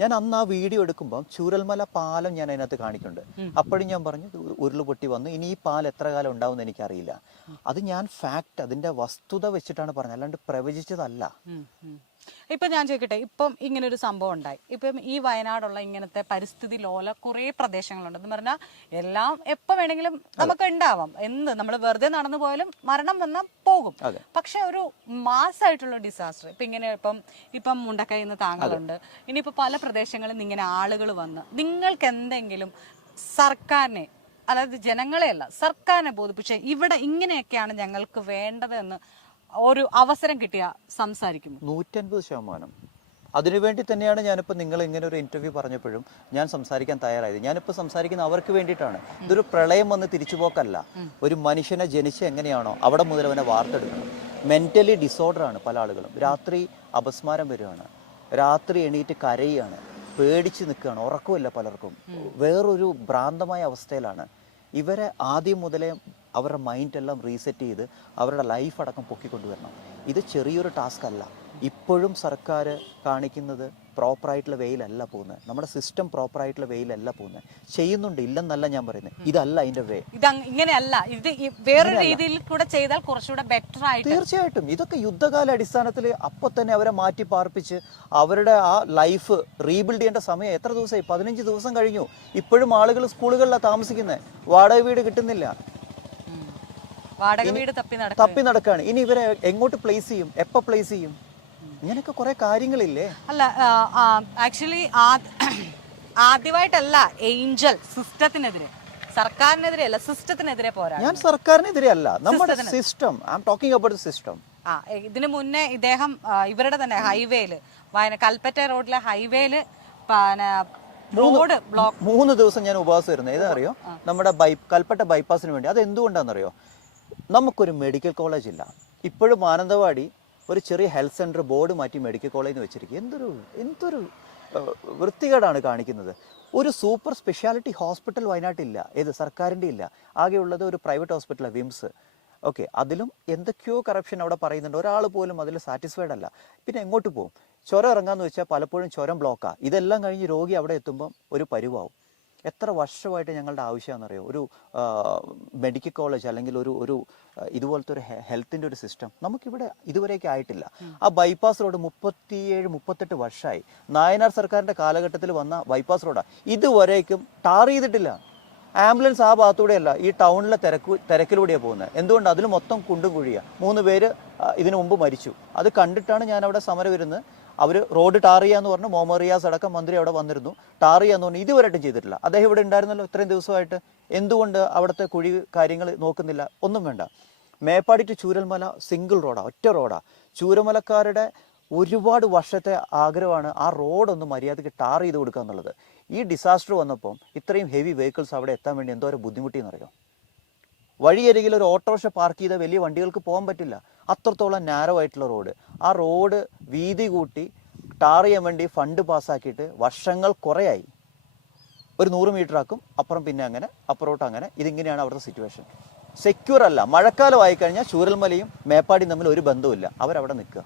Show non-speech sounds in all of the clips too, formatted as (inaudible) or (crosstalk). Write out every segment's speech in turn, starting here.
ഞാൻ അന്ന് ആ വീഡിയോ എടുക്കുമ്പോൾ ചൂരൽമല പാലം ഞാൻ അതിനകത്ത് കാണിക്കുന്നുണ്ട്. അപ്പോഴും ഞാൻ പറഞ്ഞു ഉരുൾ പൊട്ടി വന്നു. ഇനി ഈ പാൽ എത്ര കാലം ഉണ്ടാവും എന്ന് എനിക്കറിയില്ല അത് ഞാൻ ഫാക്ട് അതിന്റെ വസ്തുത വെച്ചിട്ടാണ് പറഞ്ഞത്. അല്ലാണ്ട് പ്രവചിച്ചതല്ല. ഇപ്പൊ ഞാൻ ചോദിക്കട്ടെ ഇപ്പം ഇങ്ങനെ ഒരു സംഭവം ഉണ്ടായി. ഇപ്പം ഈ വയനാടുള്ള ഇങ്ങനത്തെ പരിസ്ഥിതി ലോല കുറേ പ്രദേശങ്ങളുണ്ട്. എന്ന് പറഞ്ഞാൽ എല്ലാം എപ്പോ വേണമെങ്കിലും നമുക്ക് ഉണ്ടാവാം. എന്ത് നമ്മൾ വെറുതെ നടന്നു പോയാലും മരണം വന്നാൽ പോകും. പക്ഷെ ഒരു മാസമായിട്ടുള്ള ഡിസാസ്റ്റർ ഇപ്പം ഇങ്ങനെ ഇപ്പം ഇപ്പം മുണ്ടക്കൈ നിന്ന് താങ്കളുണ്ട്. ഇനിയിപ്പോൾ പല പ്രദേശങ്ങളിൽ നിന്ന് ഇങ്ങനെ ആളുകൾ വന്ന് നിങ്ങൾക്ക് എന്തെങ്കിലും സർക്കാരിനെ അതായത് ജനങ്ങളെയല്ല സർക്കാരിനെ ബോധിപ്പിച്ച് ഇവിടെ ഇങ്ങനെയൊക്കെയാണ് ഞങ്ങൾക്ക് വേണ്ടത് എന്ന് ഒരു അവസരം കിട്ടിയ സംസാരിക്കുമോ നൂറ്റൻപത് ശതമാനം. അതിനുവേണ്ടി തന്നെയാണ് ഞാനിപ്പോൾ നിങ്ങൾ ഇങ്ങനെ ഒരു ഇന്റർവ്യൂ പറഞ്ഞപ്പോഴും ഞാൻ സംസാരിക്കാൻ തയ്യാറായത്. ഞാനിപ്പോൾ സംസാരിക്കുന്ന അവർക്ക് വേണ്ടിയിട്ടാണ്. ഇതൊരു പ്രളയം വന്ന് തിരിച്ചുപോക്കല്ല. ഒരു മനുഷ്യനെ ജനിച്ച് എങ്ങനെയാണോ അവിടെ മുതൽ അവനെ വാർത്തെടുക്കണം. മെന്റലി ഡിസോർഡർ ആണ് പല ആളുകളും. രാത്രി അപസ്മാരം വരികയാണ്. രാത്രി എണീറ്റ് കരയുകയാണ് പേടിച്ച് നിൽക്കുകയാണ്. ഉറക്കമില്ല പലർക്കും. വേറൊരു ഭ്രാന്തമായ അവസ്ഥയിലാണ്. ഇവരെ ആദ്യം മുതലേ അവരുടെ മൈൻഡെല്ലാം റീസെറ്റ് ചെയ്ത് അവരുടെ ലൈഫ് അടക്കം പൊക്കിക്കൊണ്ടുവരണം. ഇത് ചെറിയൊരു ടാസ്ക് അല്ല. ഇപ്പോഴും സർക്കാർ കാണിക്കുന്നത് പ്രോപ്പറായിട്ടുള്ള വേയിലല്ല പോകുന്നത് നമ്മുടെ സിസ്റ്റം പ്രോപ്പറായിട്ടുള്ള വേയിലല്ല പോകുന്നത് ചെയ്യുന്നുണ്ട് ഇല്ലെന്നല്ല ഞാൻ പറയുന്നത് ഇതല്ല അതിന്റെ വേ ഇത് ഇങ്ങനെയല്ല. ഇത് ഈ വേറൊരു രീതിയിൽ കൂടെ ചെയ്താൽ കുറച്ചുകൂടെ ബെറ്റർ ആയിട്ട് തീർച്ചയായിട്ടും. ഇതൊക്കെ യുദ്ധകാല അടിസ്ഥാനത്തിൽ അപ്പൊ തന്നെ അവരെ മാറ്റി പാർപ്പിച്ച് അവരുടെ ആ ലൈഫ് റീബിൽഡ് ചെയ്യേണ്ട സമയം എത്ര ദിവസമായി? പതിനഞ്ച് ദിവസം കഴിഞ്ഞു. ഇപ്പോഴും ആളുകൾ സ്കൂളുകളിലാണ് താമസിക്കുന്നത് വാടക വീട് കിട്ടുന്നില്ല. വാടക വീട് തപ്പി നടക്കാണ് നടക്കുകയാണ്. ഇനി ഇവരെ എങ്ങോട്ട് പ്ലേസ് ചെയ്യും? എപ്പോ പ്ലേസ് ചെയ്യും? ഇങ്ങനെയൊക്കെ കുറെ കാര്യങ്ങളില്ലേ? അല്ല ആക്ച്വലി (clears throat) ആദ്യമായിട്ടല്ല ഏഞ്ചൽ സിസ്റ്റത്തിനെതിരെ സർക്കാരിനെതിരെ അല്ല സിസ്റ്റത്തിനെതിരെ പോരാ ഞാൻ സർക്കാരിനെതിരെ അല്ല നമ്മുടെ system I am talking about system ആ ഇതിനു മുന്നേ ഇദ്ദേഹം ആ, ഇവരുടെ തന്നെ ഹൈവേയിൽ വയന കൽപ്പറ്റ റോഡിലെ ഹൈവേയിൽ പിന്നെ റോഡ് ബ്ലോക്ക് മൂന്ന് ദിവസം ഞാൻ ഉപവാസം ഇരുന്നത് ഏതാ അറിയോ നമ്മുടെ ബൈ കൽപ്പറ്റ ബൈപ്പാസിന് വേണ്ടി. അത് എന്തുകൊണ്ടാണെന്നറിയോ നമുക്കൊരു മെഡിക്കൽ കോളേജ് ഇല്ല. ഇപ്പോഴും മാനന്തവാടി ഒരു ചെറിയ ഹെൽത്ത് സെന്റർ ബോർഡ് മാറ്റി മെഡിക്കൽ കോളേജ് എന്ന് വെച്ചിരിക്കുക എന്തൊരു എന്തൊരു വൃത്തികേടാണ് കാണിക്കുന്നത്. ഒരു സൂപ്പർ സ്പെഷ്യാലിറ്റി ഹോസ്പിറ്റൽ വയനാട്ടില്ല ഏത് സർക്കാരിന്റെ ഇല്ല. ആകെയുള്ളത് ഒരു പ്രൈവറ്റ് ഹോസ്പിറ്റലാണ് വിംസ്. ഓക്കെ അതിലും എന്തൊക്കെയോ കറപ്ഷൻ അവിടെ പറയുന്നുണ്ട്. ഒരാൾ പോലും അതിൽ സാറ്റിസ്ഫൈഡ് അല്ല. പിന്നെ എങ്ങോട്ട് പോകും? ചുരം ഇറങ്ങാന്ന് വെച്ചാൽ പലപ്പോഴും ചുരം ബ്ലോക്കാണ് ഇതെല്ലാം കഴിഞ്ഞ് രോഗി അവിടെ എത്തുമ്പം ഒരു പരിവാവും. എത്ര വർഷമായിട്ട് ഞങ്ങളുടെ ആവശ്യമാണെന്നറിയോ? ഒരു മെഡിക്കൽ കോളേജ് അല്ലെങ്കിൽ ഒരു ഒരു ഇതുപോലത്തെ ഒരു ഹെൽത്തിന്റെ ഒരു സിസ്റ്റം നമുക്കിവിടെ ഇതുവരെയൊക്കെ ആയിട്ടില്ല. ആ ബൈപ്പാസ് റോഡ് മുപ്പത്തിയേഴ് മുപ്പത്തെട്ട് വർഷമായി നായനാർ സർക്കാരിന്റെ കാലഘട്ടത്തിൽ വന്ന ബൈപ്പാസ് റോഡാണ് ഇതുവരേക്കും ടാർ ചെയ്തിട്ടില്ല. ആംബുലൻസ് ആ ഭാഗത്തൂടെയല്ല ഈ ടൗണിലെ തിരക്ക് തിരക്കിലൂടെയാണ് പോകുന്നത്. എന്തുകൊണ്ട്? അതിൽ മൊത്തം കുണ്ടും കുഴിയാണ് മൂന്ന് പേര് ഇതിനു മുമ്പ് മരിച്ചു. അത് കണ്ടിട്ടാണ് ഞാൻ അവിടെ സമരം വരുന്നത്. അവർ റോഡ് ടാർ ചെയ്യാന്ന് പറഞ്ഞു മുഹമ്മദ് റിയാസ് അടക്കം മന്ത്രി അവിടെ വന്നിരുന്നു. ടാർ ചെയ്യാന്ന് പറഞ്ഞു ഇതുവരെയായിട്ടും ചെയ്തിട്ടില്ല. അദ്ദേഹം ഇവിടെ ഉണ്ടായിരുന്നല്ലോ ഇത്രയും ദിവസമായിട്ട്. എന്തുകൊണ്ട് അവിടുത്തെ കുഴി കാര്യങ്ങൾ നോക്കുന്നില്ല? ഒന്നും വേണ്ട. മേപ്പാടി ടു ചൂരൽമല സിംഗിൾ റോഡാ ഒറ്റ റോഡാ ചൂരമലക്കാരുടെ ഒരുപാട് വർഷത്തെ ആഗ്രഹമാണ് ആ റോഡ് ഒന്ന് മര്യാദയ്ക്ക് ടാർ ചെയ്ത് കൊടുക്കുക എന്നുള്ളത്. ഈ ഡിസാസ്റ്റർ വന്നപ്പം ഇത്രയും ഹെവി വെഹിക്കിൾസ് അവിടെ എത്താൻ വേണ്ടി എന്തോരം ബുദ്ധിമുട്ടിയെന്നറിയോ വഴിയരികിൽ ഒരു ഓട്ടോറിക്ഷ പാർക്ക് ചെയ്ത വലിയ വണ്ടികൾക്ക് പോകാൻ പറ്റില്ല. അത്രത്തോളം നാരോ ആയിട്ടുള്ള റോഡ് ആ റോഡ് വീതി കൂട്ടി ടാർ ചെയ്യാൻ വേണ്ടി ഫണ്ട് പാസ്സാക്കിയിട്ട് വർഷങ്ങൾ കുറേയായി. ഒരു നൂറ് മീറ്റർ ആക്കും അപ്പുറം പിന്നെ അങ്ങനെ അപ്പുറോട്ട് അങ്ങനെ. ഇതിങ്ങനെയാണ് അവിടുത്തെ സിറ്റുവേഷൻ സെക്യൂർ അല്ല. മഴക്കാലം ആയിക്കഴിഞ്ഞാൽ ചൂരൽമലയും മേപ്പാടിയും തമ്മിൽ ഒരു ബന്ധവുമില്ല. അവരവിടെ നിൽക്കുക.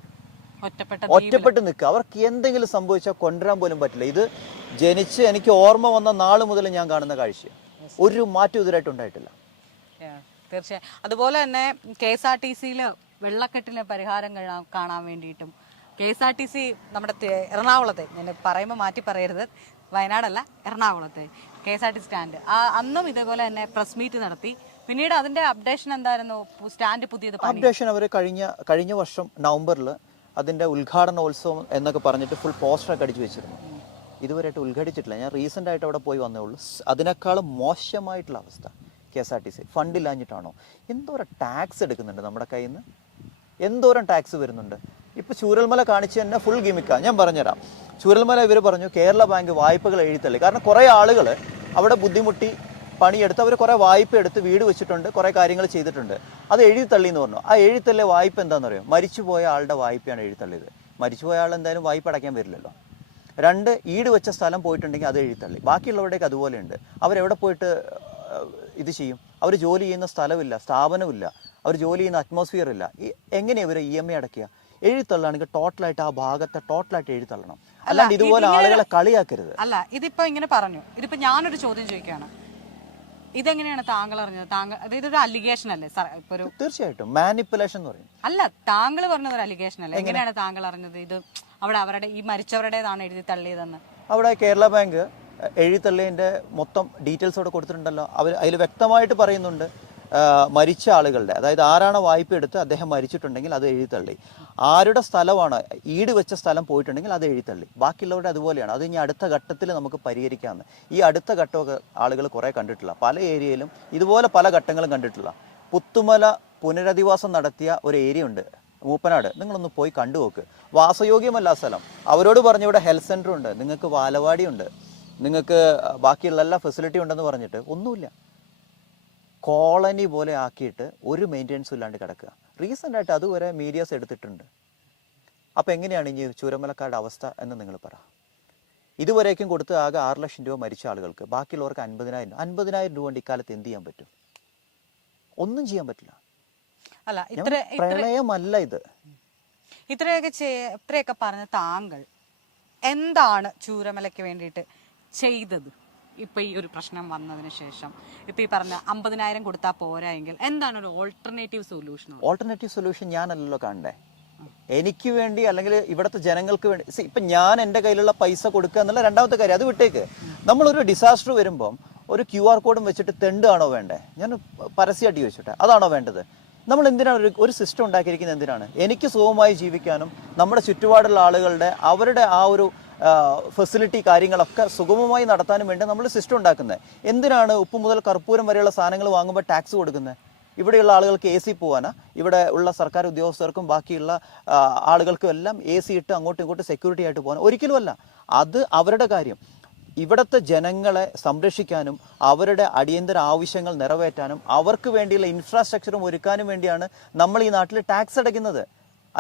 ഒറ്റപ്പെട്ട നിൽക്കുക. അവർക്ക് എന്തെങ്കിലും സംഭവിച്ചാൽ കൊണ്ടുവരാൻ പോലും പറ്റില്ല. ഇത് ജനിച്ച് എനിക്ക് ഓർമ്മ വന്ന നാൾ മുതൽ ഞാൻ കാണുന്ന കാഴ്ച ഒരു മാറ്റം ഇതുവരായിട്ട് ഉണ്ടായിട്ടില്ല. തീർച്ചയായും. അതുപോലെ തന്നെ കെ എസ് ആർ ടി സിയിൽ വെള്ളക്കെട്ടിന് പരിഹാരം കാണാൻ- വേണ്ടിയിട്ടും. K S R T C നമ്മുടെ എറണാകുളത്തെ ഞാൻ പറയുമ്പോൾ മാറ്റി പറയരുത്. വയനാടല്ല എറണാകുളത്തെ K S R T stand. ആ അന്നും ഇതേപോലെ തന്നെ പ്രസ് മീറ്റ് നടത്തി. പിന്നീട് അതിന്റെ അപ്ഡേഷൻ എന്തായിരുന്നു? സ്റ്റാൻഡ് പുതിയത് അപ്ഡേഷൻ അവർ കഴിഞ്ഞ കഴിഞ്ഞ വർഷം നവംബറിൽ അതിന്റെ ഉദ്ഘാടനോത്സവം എന്നൊക്കെ പറഞ്ഞിട്ട് ഫുൾ പോസ്റ്ററൊക്കെ അടിച്ചു വെച്ചിരുന്നു. ഇതുവരെയായിട്ട് ഉദ്ഘാടിച്ചിട്ടില്ല. ഞാൻ റീസെന്റ് ആയിട്ട് അവിടെ പോയി വന്നേ ഉള്ളൂ. അതിനേക്കാളും മോശമായിട്ടുള്ള അവസ്ഥ K S R T C. ഫണ്ടില്ലാഞ്ഞിട്ടാണോ എന്തോ ടാക്സ് എടുക്കുന്നുണ്ട് നമ്മുടെ കയ്യിൽ നിന്ന് എന്തോരം ടാക്സ് വരുന്നുണ്ട്? ഇപ്പോൾ ചൂരൽമല കാണിച്ച് തന്നെ ഫുൾ ഗിമിക്കാണ് ഞാൻ പറഞ്ഞുതരാം. ചൂരൽമല ഇവർ പറഞ്ഞു കേരള ബാങ്ക് വായ്പകൾ എഴുതിത്തള്ളി. കാരണം കുറേ ആളുകൾ അവിടെ ബുദ്ധിമുട്ടി പണിയെടുത്ത് അവർ കുറേ വായ്പ എടുത്ത് വീട് വെച്ചിട്ടുണ്ട് കുറേ കാര്യങ്ങൾ ചെയ്തിട്ടുണ്ട്. അത് എഴുതിത്തള്ളി എന്ന് പറഞ്ഞു. ആ എഴുത്തള്ളിയ വായ്പ എന്താണെന്ന് അറിയോ മരിച്ചുപോയ ആളുടെ വായ്പയാണ് എഴുത്തള്ളിയത് മരിച്ചുപോയ ആൾ എന്തായാലും വായ്പ അടയ്ക്കാൻ വരില്ലല്ലോ. രണ്ട് ഈട് വെച്ച സ്ഥലം പോയിട്ടുണ്ടെങ്കിൽ അത് എഴുതിത്തള്ളി. ബാക്കിയുള്ളവരുടെയൊക്കെ അതുപോലെയുണ്ട്. അവരെവിടെ പോയിട്ട് ഇത് ചെയ്യും. അവർ ജോലി ചെയ്യുന്ന സ്ഥലമില്ല സ്ഥാപനമില്ല. അവർ ജോലി ചെയ്യുന്ന അറ്റ്മോസ്ഫിയർ ഇല്ല. ഈ എങ്ങനെയാണ് ഇവർ ഇ എം ഐ അടയ്ക്കുക? എഴുത്തള്ളാണെങ്കിൽ ടോട്ടലായിട്ട് ആ ഭാഗത്തെ ടോട്ടലായിട്ട് എഴുത്തള്ളണം അല്ലാണ്ട് ഇതുപോലെ ആളുകളെ കളിയാക്കരുത്. അല്ല ഇതിപ്പോ ഇങ്ങനെ പറഞ്ഞു. ഇതിപ്പോ ഞാനൊരു ചോദ്യം ചോദിക്കുകയാണ്. ഇതെങ്ങനെയാണ് താങ്കൾ അറിഞ്ഞത്? താങ്കൾ അതായത് ഒരു അലിഗേഷൻ അല്ലേ? സർ ഇപ്പൊ ഒരു തീർച്ചയായിട്ടും. മാനിപ്പുലേഷൻ എന്ന് പറയും. അല്ല താങ്കൾ പറഞ്ഞത് ഒരു അലിഗേഷൻ അല്ലേ? എങ്ങനെയാണ് താങ്കൾ അറിഞ്ഞത്? ഇത് അവിടെ അവരുടെ ഈ മരിച്ചവരുടേതാണ് എഴുതി തള്ളിയതെന്ന് അവിടെ കേരള ബാങ്ക് എഴുത്തള്ളിന്റെ മൊത്തം ഡീറ്റെയിൽസ് അവിടെ കൊടുത്തിട്ടുണ്ടല്ലോ. അവർ അതിൽ വ്യക്തമായിട്ട് പറയുന്നുണ്ട് മരിച്ച ആളുകളുടെ അതായത് ആരാണ് വായ്പ എടുത്ത് അദ്ദേഹം മരിച്ചിട്ടുണ്ടെങ്കിൽ അത് എഴുതിത്തള്ളി. ആരുടെ സ്ഥലമാണ് ഈട് വെച്ച സ്ഥലം പോയിട്ടുണ്ടെങ്കിൽ അത് എഴുതിത്തള്ളി. ബാക്കിയുള്ളവരുടെ അതുപോലെയാണ്. അത് ഇനി അടുത്ത ഘട്ടത്തിൽ നമുക്ക് പരിഹരിക്കാമെന്ന്. ഈ അടുത്ത ഘട്ടമൊക്കെ ആളുകൾ കുറേ കണ്ടിട്ടില്ല. പല ഏരിയയിലും ഇതുപോലെ പല ഘട്ടങ്ങളും കണ്ടിട്ടില്ല. പുത്തുമല പുനരധിവാസം നടത്തിയ ഒരു ഏരിയ ഉണ്ട് മൂപ്പനാട്. നിങ്ങളൊന്ന് പോയി കണ്ടുപോക്ക് വാസയോഗ്യമല്ല സ്ഥലം. അവരോട് പറഞ്ഞ ഇവിടെ ഹെൽത്ത് സെന്റർ ഉണ്ട് നിങ്ങൾക്ക് വാലവാടി ഉണ്ട് നിങ്ങൾക്ക് ബാക്കിയുള്ള എല്ലാ ഫെസിലിറ്റി ഉണ്ടെന്ന് പറഞ്ഞിട്ട് ഒന്നുമില്ല. കോളനി പോലെ ആക്കിയിട്ട് ഒരു മെയിന്റെനൻസും ഇല്ലാണ്ട് കിടക്കുക. റീസെന്റ് ആയിട്ട് അതുവരെ മീഡിയാസ് എടുത്തിട്ടുണ്ട്. അപ്പോൾ എങ്ങനെയാണ് ഇനി ചൂരമലക്കാരുടെ അവസ്ഥ എന്ന് നിങ്ങൾ പറ. ഇതുവരേക്കും കൊടുത്ത് ആകെ ആറ് ലക്ഷം രൂപ മരിച്ച ആളുകൾക്ക് ബാക്കിയുള്ളവർക്ക് അൻപതിനായിരം അൻപതിനായിരം രൂപ കൊണ്ട് ഇക്കാലത്ത് എന്ത് ചെയ്യാൻ പറ്റും? ഒന്നും ചെയ്യാൻ പറ്റില്ല. അല്ല ഇത്ര പ്രളയമല്ല ഇത്. ഇത്രയൊക്കെ ഇത്രയൊക്കെ പറഞ്ഞ താങ്കൾ എന്താണ് ചൂരമലയ്ക്ക് വേണ്ടിയിട്ട് ചെയ്തത്? ഇപ്പൊ ഈ ഒരു പ്രശ്നം വന്നതിന് ശേഷം. ഇപ്പൊ ഈ പറഞ്ഞ അമ്പതിനായിരം കൊടുത്താൽ പോരായെങ്കിൽ എന്താണ് ഒരു ഓൾട്ടർനേറ്റീവ് സൊല്യൂഷൻ ഓൾട്ടർനേറ്റീവ് സൊല്യൂഷൻ ഞാനല്ലല്ലോ കാണണ്ടേ എനിക്ക് വേണ്ടി അല്ലെങ്കിൽ ഇവിടുത്തെ ജനങ്ങൾക്ക് വേണ്ടി ഇപ്പൊ ഞാൻ എന്റെ കയ്യിലുള്ള പൈസ കൊടുക്കുക എന്നുള്ള രണ്ടാമത്തെ കാര്യം. അത് വിട്ടേക്ക്. നമ്മളൊരു ഡിസാസ്റ്റർ വരുമ്പം ഒരു ക്യു ആർ കോഡും വെച്ചിട്ട് തെണ്ടാണോ വേണ്ടേ? ഞാൻ പരസ്യമായിട്ട് ചോദിച്ചോട്ടെ. അതാണോ വേണ്ടത്? നമ്മൾ എന്തിനാണ് ഒരു ഒരു സിസ്റ്റം ഉണ്ടാക്കിയിരിക്കുന്നത് എന്തിനാണ്? എനിക്ക് സുഖമായി ജീവിക്കാനും നമ്മുടെ ചുറ്റുപാടുള്ള ആളുകളുടെ അവരുടെ ആ ഒരു ഫെസിലിറ്റി കാര്യങ്ങളൊക്കെ സുഗമമായി നടത്താനും വേണ്ടി നമ്മൾ സിസ്റ്റം ഉണ്ടാക്കുന്നത്. എന്തിനാണ് ഉപ്പ് മുതൽ കർപ്പൂരം വരെയുള്ള സാധനങ്ങൾ വാങ്ങുമ്പോൾ ടാക്സ് കൊടുക്കുന്നത്? ഇവിടെയുള്ള ആളുകൾക്ക് എ സി പോകാനാ ഇവിടെ ഉള്ള സർക്കാർ ഉദ്യോഗസ്ഥർക്കും ബാക്കിയുള്ള ആളുകൾക്കും എല്ലാം എ സി ഇട്ട് അങ്ങോട്ടും ഇങ്ങോട്ടും സെക്യൂരിറ്റി ആയിട്ട് പോകാൻ ഒരിക്കലുമല്ല അത് അവരുടെ കാര്യം. ഇവിടുത്തെ ജനങ്ങളെ സംരക്ഷിക്കാനും അവരുടെ അടിയന്തര ആവശ്യങ്ങൾ നിറവേറ്റാനും അവർക്ക് വേണ്ടിയുള്ള ഇൻഫ്രാസ്ട്രക്ചറും ഒരുക്കാനും വേണ്ടിയാണ് നമ്മൾ ഈ നാട്ടിൽ ടാക്സ് അടയ്ക്കുന്നത്.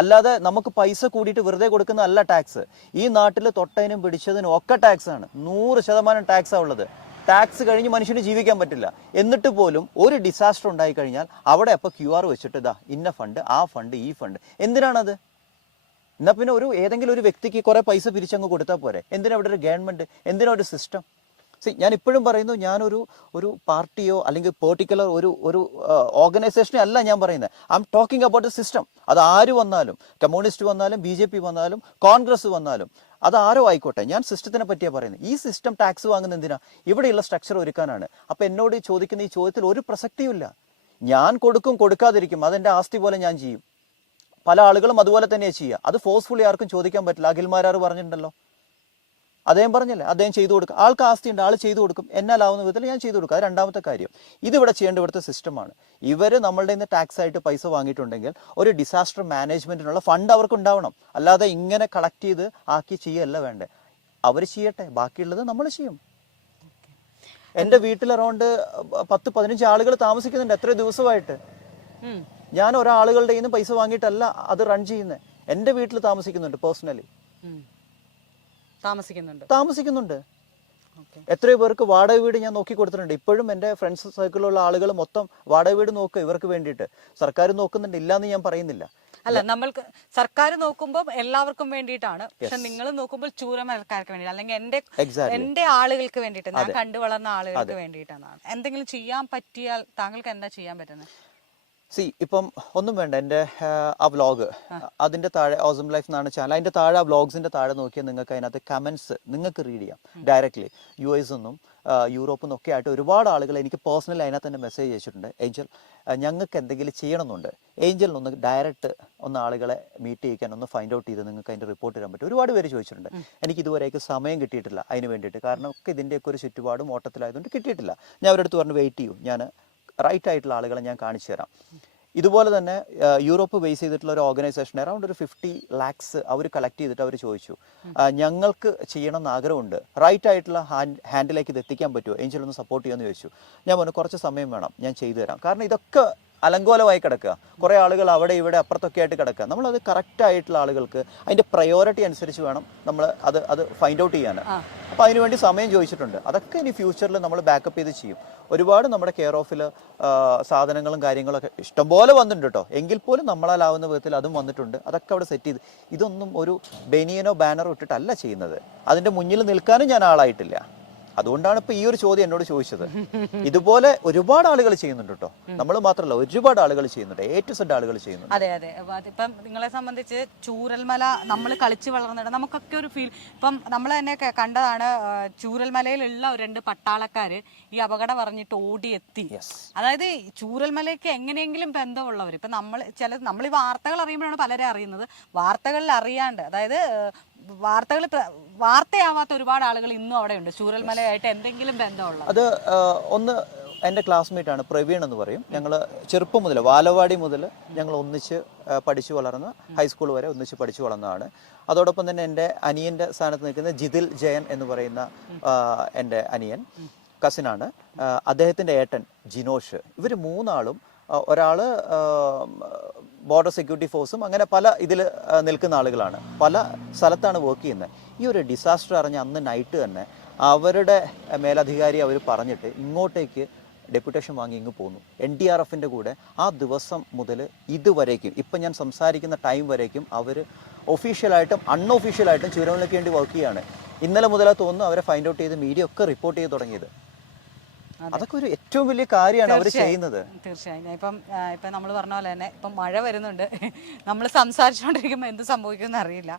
അല്ലാതെ നമുക്ക് പൈസ കൂടിയിട്ട് വെറുതെ കൊടുക്കുന്ന അല്ല ടാക്സ് ഈ നാട്ടിൽ തൊട്ടതിനും പിടിച്ചതിനും ഒക്കെ ടാക്സ് ആണ്. നൂറ് ശതമാനം ടാക്സാണ് ഉള്ളത്. ടാക്സ് കഴിഞ്ഞ് മനുഷ്യന് ജീവിക്കാൻ പറ്റില്ല. എന്നിട്ട് പോലും ഒരു ഡിസാസ്റ്റർ ഉണ്ടായി കഴിഞ്ഞാൽ അവിടെ അപ്പോൾ ക്യു ആർ വെച്ചിട്ട് ഇതാ ഇന്ന ഫണ്ട് ആ ഫണ്ട് ഈ ഫണ്ട് എന്തിനാണത്? എന്നാ പിന്നെ ഒരു ഏതെങ്കിലും ഒരു വ്യക്തിക്ക് കുറേ പൈസ പിരിച്ചങ്ങ് കൊടുത്താൽ പോരെ. എന്തിനാ ഇവിടെ ഒരു ഗവൺമെന്റ് എന്തിനാ ഒരു സിസ്റ്റം സി ഞാൻ ഇപ്പോഴും പറയുന്നു ഞാനൊരു ഒരു പാർട്ടിയോ അല്ലെങ്കിൽ പെർട്ടിക്കുലർ ഒരു ഒരു ഓർഗനൈസേഷനോ അല്ല ഞാൻ പറയുന്നത് I am talking about a system അത് ആര് വന്നാലും കമ്മ്യൂണിസ്റ്റ് വന്നാലും ബി ജെ പി വന്നാലും കോൺഗ്രസ് വന്നാലും അത് ആരോ ആയിക്കോട്ടെ. ഞാൻ സിസ്റ്റത്തിനെ പറ്റിയാണ് പറയുന്നത് ഈ സിസ്റ്റം ടാക്സ് വാങ്ങുന്ന എന്തിനാ? ഇവിടെയുള്ള സ്ട്രക്ചർ ഒരുക്കാനാണ്. അപ്പോൾ എന്നോട് ചോദിക്കുന്ന ഈ ചോദ്യത്തിൽ ഒരു പ്രസക്തിയുമില്ല ഞാൻ കൊടുക്കും കൊടുക്കാതിരിക്കും. അതെന്റെ ആസ്തി പോലെ ഞാൻ ചെയ്യും. പല ആളുകളും അതുപോലെ തന്നെയാണ് ചെയ്യുക. അത് ഫോഴ്സ്ഫുള്ളി ആർക്കും ചോദിക്കാൻ പറ്റില്ല. അഖിൽമാരാർ പറഞ്ഞിട്ടുണ്ടല്ലോ. അദ്ദേഹം പറഞ്ഞല്ലേ അദ്ദേഹം ചെയ്തു കൊടുക്കും ആൾക്ക് ആസ്തി ഉണ്ട് ആൾ ചെയ്തു കൊടുക്കും എന്നാലാവുന്ന വിധത്തിൽ ഞാൻ ചെയ്തു കൊടുക്കും. അത് രണ്ടാമത്തെ കാര്യം. ഇതിവിടെ ചെയ്യേണ്ട ഇവിടുത്തെ സിസ്റ്റമാണ് ഇവർ നമ്മളുടെ നിന്ന് ടാക്സ് ആയിട്ട് പൈസ വാങ്ങിയിട്ടുണ്ടെങ്കിൽ ഒരു ഡിസാസ്റ്റർ മാനേജ്മെന്റിനുള്ള ഫണ്ട് അവർക്ക് ഉണ്ടാവണം അല്ലാതെ ഇങ്ങനെ കളക്ട് ചെയ്ത് ആക്കി ചെയ്യല്ല വേണ്ടേ. അവർ ചെയ്യട്ടെ ബാക്കിയുള്ളത് നമ്മൾ ചെയ്യും. എന്റെ വീട്ടിൽ അറൗണ്ട് പത്ത് പതിനഞ്ച് ആളുകൾ താമസിക്കുന്നുണ്ട് എത്ര ദിവസമായിട്ട്. ഞാൻ ഒരാളുകളുടെ കയ്യിൽ നിന്ന് പൈസ വാങ്ങിയിട്ടല്ല അത് റൺ ചെയ്യുന്നത് എന്റെ വീട്ടിൽ താമസിക്കുന്നുണ്ട് പേഴ്സണലി താമസിക്കുന്നുണ്ട്. താമസിക്കുന്നുണ്ട്. എത്രയോ പേർക്ക് വാടക വീട് ഞാൻ നോക്കി കൊടുത്തിട്ടുണ്ട്. ഇപ്പോഴും എന്റെ ഫ്രണ്ട്സ് സർക്കിളിലുള്ള ആളുകൾ മൊത്തം വാടക വീട് നോക്കുക ഇവർക്ക് വേണ്ടിയിട്ട്. സർക്കാർ നോക്കുന്നുണ്ട് ഇല്ലാന്ന് ഞാൻ പറയുന്നില്ല. അല്ല നമ്മൾക്ക് സർക്കാർ നോക്കുമ്പോൾ എല്ലാവർക്കും വേണ്ടിയിട്ടാണ്. പക്ഷെ നിങ്ങൾ നോക്കുമ്പോൾ ചൂരമൽക്കാർക്ക് വേണ്ടി അല്ലെങ്കിൽ. എന്റെ ആളുകൾക്ക് വേണ്ടിയിട്ട് ഞാൻ കണ്ടു വളർന്ന ആളുകൾക്ക് വേണ്ടിയിട്ടാണ്. എന്തെങ്കിലും ചെയ്യാൻ പറ്റിയാൽ താങ്കൾക്ക് എന്താ ചെയ്യാൻ പറ്റുന്നത്? സി ഇപ്പം ഒന്നും വേണ്ട. എന്റെ ആ വ്ലോഗ് അതിന്റെ താഴെ ഓസം ലൈഫ് എന്നാണ് ചാനൽ അതിന്റെ താഴെ ആ വ്ലോഗ്സിന്റെ താഴെ നോക്കിയാൽ നിങ്ങൾക്ക് അതിനകത്ത് കമൻസ് നിങ്ങൾക്ക് റീഡ് ചെയ്യാം ഡയറക്റ്റ്ലി യു എസ് നിന്നും യൂറോപ്പിൽ നിന്നൊക്കെ ആയിട്ട് ഒരുപാട് ആളുകൾ എനിക്ക് പേഴ്സണലി അതിനകത്ത് തന്നെ മെസ്സേജ് അയച്ചിട്ടുണ്ട്. ഏഞ്ചൽ ഞങ്ങൾക്ക് എന്തെങ്കിലും ചെയ്യണമെന്നുണ്ട്. ഏഞ്ചലിനൊന്ന് ഡയറക്റ്റ് ഒന്ന് ആളുകളെ മീറ്റ് ചെയ്യിക്കാൻ ഒന്ന് ഫൈൻഡ് ഔട്ട് ചെയ്ത് നിങ്ങൾക്ക് അതിന്റെ റിപ്പോർട്ട് തരാൻ പറ്റും. ഒരുപാട് പേര് ചോദിച്ചിട്ടുണ്ട്. എനിക്ക് ഇതുവരേക്ക് സമയം കിട്ടിയിട്ടില്ല അതിന് വേണ്ടിയിട്ട്. കാരണം ഒക്കെ ഇതിന്റെയൊക്കെ ഒരു ചുറ്റുപാടും ഓട്ടത്തിലായതുകൊണ്ട് കിട്ടിയിട്ടില്ല. ഞാൻ അവരടുത്ത് പറഞ്ഞു വെയിറ്റ് ചെയ്യും. ഞാൻ റൈറ്റ് ആയിട്ടുള്ള ആളുകളെ ഞാൻ കാണിച്ചു തരാം. ഇതുപോലെ തന്നെ യൂറോപ്പ് ബേസ് ചെയ്തിട്ടുള്ള ഒരു ഓർഗനൈസേഷൻ അറൗണ്ട് ഒരു ഫിഫ്റ്റി ലാക്സ് അവർ കളക്ട് ചെയ്തിട്ട് അവർ ചോദിച്ചു. ഞങ്ങൾക്ക് ചെയ്യണം എന്ന് ആഗ്രഹമുണ്ട്. റൈറ്റ് ആയിട്ടുള്ള ഹാൻഡ് ഹാൻഡിലേക്ക് ഇത് എത്തിക്കാൻ പറ്റുമോ? എഞ്ചിലൊന്ന് സപ്പോർട്ട് ചെയ്യുമെന്ന് ചോദിച്ചു. ഞാൻ പറഞ്ഞു കുറച്ച് സമയം വേണം ഞാൻ ചെയ്തു തരാം. കാരണം ഇതൊക്കെ അലങ്കോലമായി കിടക്കുക. കുറേ ആളുകൾ അവിടെ ഇവിടെ അപ്പുറത്തൊക്കെ ആയിട്ട് കിടക്കുക. നമ്മളത് കറക്റ്റ് ആയിട്ടുള്ള ആളുകൾക്ക് അതിന്റെ പ്രയോറിറ്റി അനുസരിച്ച് വേണം നമ്മൾ അത് അത് ഫൈൻഡ് ഔട്ട് ചെയ്യാൻ. അപ്പോൾ അതിനുവേണ്ടി സമയം ചോദിച്ചിട്ടുണ്ട്. അതൊക്കെ ഇനി ഫ്യൂച്ചറിൽ നമ്മൾ ബാക്കപ്പ് ചെയ്ത് ചെയ്യും. ഒരുപാട് നമ്മുടെ കെയർ ഓഫിൽ സാധനങ്ങളും കാര്യങ്ങളൊക്കെ ഇഷ്ടംപോലെ വന്നിട്ടുണ്ട് കേട്ടോ എങ്കിൽ പോലും നമ്മളാലാവുന്ന വിധത്തിൽ അതും വന്നിട്ടുണ്ട്. അതൊക്കെ അവിടെ സെറ്റ് ചെയ്ത്. ഇതൊന്നും ഒരു ബനിയനോ ബാനറോ ഇട്ടിട്ടല്ല ചെയ്യുന്നത്. അതിന്റെ മുന്നിൽ നിൽക്കാനും ഞാൻ ആളായിട്ടില്ല. അതുകൊണ്ടാണ് ഇപ്പൊ ഈ ഒരു ചോദ്യം എന്നോട് ചോദിച്ചത്. ഇതുപോലെ ഒരുപാട് ആളുകൾ ചെയ്യുന്നുണ്ട് കേട്ടോ. നമ്മൾ മാത്രമല്ല ഒരുപാട് ആളുകൾ ചെയ്യുന്നുണ്ട്. ഏറ്റവും സെഡ് ആളുകൾ ചെയ്യുന്നുണ്ട്. അതെ അതെ. ഇപ്പം നിങ്ങളെ സംബന്ധിച്ച് ചൂരൽമല നമ്മൾ കളിച്ച് വളർന്നിട്ട് നമുക്കൊക്കെ ഒരു ഫീൽ ഇപ്പം നമ്മൾ തന്നെ കണ്ടതാണ് ചൂരൽമലയിലുള്ള രണ്ട് പട്ടാളക്കാർ ഈ അപകടം പറഞ്ഞിട്ട് ഓടിയെത്തി. അതായത് ചൂരൽമലയ്ക്ക് എങ്ങനെയെങ്കിലും ബന്ധമുള്ളവർ ഇപ്പം നമ്മൾ ചില നമ്മൾ ഈ വാർത്തകൾ അറിയുമ്പോഴാണ് പലരെ അറിയുന്നത്. വാർത്തകളിൽ അറിയാണ്ട് അതായത് വാർത്തകൾ വാർത്തയാവാത്ത ഒരുപാട് ആളുകൾ ഇന്നും അവിടെ ഉണ്ട് ചൂരൽമലയായിട്ട് എന്തെങ്കിലും ബന്ധമുള്ള അത് ഒന്ന് എന്റെ ക്ലാസ്മേറ്റ് ആണ് പ്രവീൺ എന്ന് പറയും. ഞങ്ങൾ ചെറുപ്പം മുതൽ വാലവാടി മുതൽ ഞങ്ങൾ ഒന്നിച്ച് പഠിച്ചു വളർന്ന് ഹൈസ്കൂൾ വരെ ഒന്നിച്ച് പഠിച്ചു വളർന്നതാണ്. അതോടൊപ്പം തന്നെ എന്റെ അനിയന്റെ സ്ഥാനത്ത് നിൽക്കുന്ന ജിതിൽ ജയൻ എന്ന് പറയുന്ന എന്റെ അനിയൻ കസിനാണ്. അദ്ദേഹത്തിന്റെ ഏട്ടൻ ജിനോഷ്. ഇവർ മൂന്നാളും ഒരാൾ ബോർഡർ സെക്യൂരിറ്റി ഫോഴ്സും അങ്ങനെ പല ഇതിൽ നിൽക്കുന്ന ആളുകളാണ്. പല സ്ഥലത്താണ് വർക്ക് ചെയ്യുന്നത്. ഈ ഒരു ഡിസാസ്റ്റർ അറിഞ്ഞ അന്ന് നൈറ്റ് തന്നെ അവരുടെ മേലധികാരി അവർ പറഞ്ഞിട്ട് ഇങ്ങോട്ടേക്ക് ഡെപ്യൂട്ടേഷൻ വാങ്ങി ഇങ്ങ് പോന്നു. എൻ ഡി ആർ എഫിന്റെ കൂടെ ആ ദിവസം മുതൽ ഇതുവരേക്കും ഇപ്പം ഞാൻ സംസാരിക്കുന്ന ടൈം വരേക്കും അവർ ഒഫീഷ്യലായിട്ടും അൺഒഫീഷ്യലായിട്ടും ചുരങ്ങളിലേക്ക് വേണ്ടി വർക്ക് ചെയ്യുകയാണ് ഇന്നലെ മുതലേ തോന്നുന്നു അവരെ ഫൈൻഡ് ഔട്ട് ചെയ്ത് മീഡിയ ഒക്കെ റിപ്പോർട്ട് ചെയ്ത് തുടങ്ങിയത്. അതൊക്കെ ഒരു ഏറ്റവും വലിയ കാര്യമാണ് അവർ ചെയ്യുന്നത്. തീർച്ചയായും. ഇപ്പം ഇപ്പൊ നമ്മൾ പറഞ്ഞ പോലെ തന്നെ ഇപ്പം മഴ വരുന്നുണ്ട്. (laughs) നമ്മൾ സംസാരിച്ചുകൊണ്ടിരിക്കുമ്പോൾ എന്ത് സംഭവിക്കുമെന്ന് അറിയില്ല.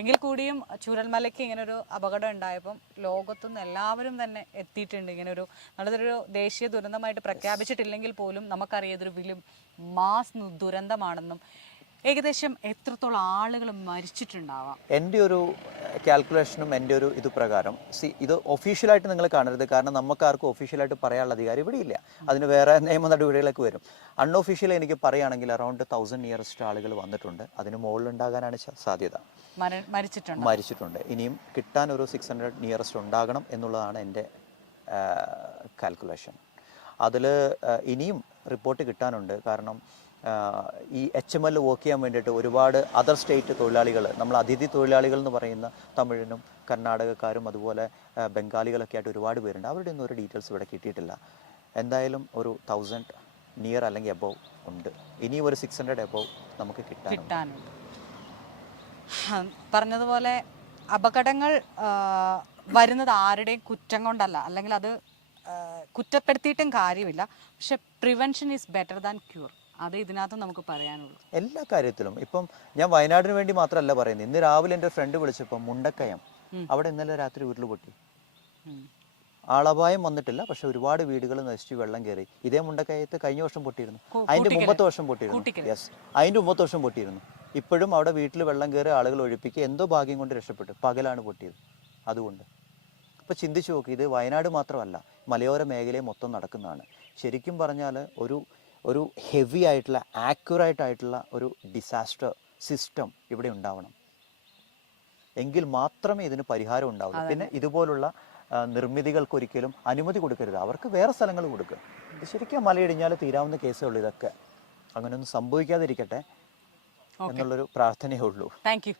എങ്കിൽ കൂടിയും ചുരൽമലയ്ക്ക് ഇങ്ങനെ ഒരു അപകടം ഉണ്ടായപ്പം ലോകത്തുനിന്ന് എല്ലാവരും തന്നെ എത്തിയിട്ടുണ്ട്. ഇങ്ങനെ ഒരു നല്ലതൊരു ദേശീയ ദുരന്തമായിട്ട് പ്രഖ്യാപിച്ചിട്ടില്ലെങ്കിൽ പോലും നമുക്കറിയാം ഇതൊരു വലിയ മാസ് ദുരന്തമാണെന്നും ഏകദേശം എത്രത്തോളം ആളുകൾ മരിച്ചിട്ടുണ്ടാവാം? എന്റെ ഒരു കാൽക്കുലേഷനും എന്റെ ഒരു ഇത് പ്രകാരം സി ഇത് ഒഫീഷ്യലായിട്ട് നിങ്ങൾ കാണരുത്. കാരണം നമുക്കാർക്കും ഒഫീഷ്യലായിട്ട് പറയാനുള്ള അധികാരം ഇവിടെ ഇല്ല അതിന് വേറെ നിയമ നടപടികളൊക്കെ വരും. അൺഒഫീഷ്യൽ എനിക്ക് പറയുകയാണെങ്കിൽ അറൗണ്ട് തൗസൻഡ് നിയറസ്റ്റ് ആളുകൾ വന്നിട്ടുണ്ട്. അതിന് മുകളിലുണ്ടാകാനാണ് സാധ്യത. മരിച്ചിട്ടുണ്ട്? മരിച്ചിട്ടുണ്ട്. ഇനിയും കിട്ടാൻ ഒരു സിക്സ് ഹൺഡ്രഡ് നിയറസ്റ്റ് ഉണ്ടാകണം എന്നുള്ളതാണ് എന്റെ കാൽക്കുലേഷൻ അതിൽ ഇനിയും റിപ്പോർട്ട് കിട്ടാനുണ്ട്. കാരണം ഈ എച്ച് എം എൽ വർക്ക് ചെയ്യാൻ വേണ്ടിയിട്ട് ഒരുപാട് അതർ സ്റ്റേറ്റ് തൊഴിലാളികൾ നമ്മൾ അതിഥി തൊഴിലാളികൾ എന്ന് പറയുന്ന തമിഴിനും കർണാടകക്കാരും അതുപോലെ ബംഗാളികളൊക്കെ ആയിട്ട് ഒരുപാട് പേരുണ്ട്. അവരുടെ ഒന്നും ഒരു ഡീറ്റെയിൽസ് ഇവിടെ കിട്ടിയിട്ടില്ല. എന്തായാലും ഒരു തൗസൻഡ് നിയർ അല്ലെങ്കിൽ എബോവ് ഉണ്ട്. ഇനിയും ഒരു സിക്സ് ഹൺഡ്രഡ് എബോവ് നമുക്ക് കിട്ടാനുണ്ട്. പറഞ്ഞതുപോലെ അപകടങ്ങൾ വരുന്നത് ആരുടെയും കുറ്റം കൊണ്ടല്ല. അല്ലെങ്കിൽ അത് കുറ്റപ്പെടുത്തിയിട്ടും കാര്യമില്ല. പക്ഷെ prevention is better than cure അത് ഇതിനകത്ത് നമുക്ക് പറയാനുള്ളൂ. എല്ലാ കാര്യത്തിലും. ഇപ്പം ഞാൻ വയനാടിന് വേണ്ടി മാത്രമല്ല പറയുന്നത്. ഇന്ന് രാവിലെ എന്റെ ഫ്രണ്ട് വിളിച്ചപ്പോൾ മുണ്ടക്കയം. അവിടെ ഇന്നലെ രാത്രി ഉരുൾ പൊട്ടി. ആളപായം വന്നിട്ടില്ല. പക്ഷെ ഒരുപാട് വീടുകൾ നശിച്ചു വെള്ളം കയറി. ഇതേ മുണ്ടക്കയത്ത് കഴിഞ്ഞ വർഷം പൊട്ടിയിരുന്നു. അതിന്റെ മുമ്പത്തെ വർഷം പൊട്ടിയിരുന്നു. യെസ് അതിന്റെ മുമ്പത്തെ വർഷം പൊട്ടിയിരുന്നു. ഇപ്പോഴും അവിടെ വീട്ടിൽ വെള്ളം കയറി ആളുകൾ ഒഴിപ്പിക്കുക എന്തോ ഭാഗ്യം കൊണ്ട് രക്ഷപ്പെട്ടു. പകലാണ് പൊട്ടിയത്. അതുകൊണ്ട്. അപ്പൊ ചിന്തിച്ചു നോക്കി ഇത് വയനാട് മാത്രമല്ല മലയോര മേഖലയെ മൊത്തം നടക്കുന്നതാണ്. ശരിക്കും പറഞ്ഞാൽ ഒരു ഒരു ഹെവി ആയിട്ടുള്ള ആക്യുറേറ്റ് ആയിട്ടുള്ള ഒരു ഡിസാസ്റ്റർ സിസ്റ്റം ഇവിടെ ഉണ്ടാവണം. എങ്കിൽ മാത്രമേ ഇതിന് പരിഹാരം ഉണ്ടാവുള്ളൂ. പിന്നെ ഇതുപോലുള്ള നിർമ്മിതികൾക്ക് ഒരിക്കലും അനുമതി കൊടുക്കരുത്. അവർക്ക് വേറെ സ്ഥലങ്ങൾ കൊടുക്കുക. ഇത് ശരിക്കും മലയിടിഞ്ഞാൽ തീരാവുന്ന കേസേ ഉള്ളൂ ഇതൊക്കെ. അങ്ങനെയൊന്നും സംഭവിക്കാതിരിക്കട്ടെ എന്നുള്ളൊരു പ്രാർത്ഥനയേ ഉള്ളൂ. Thank you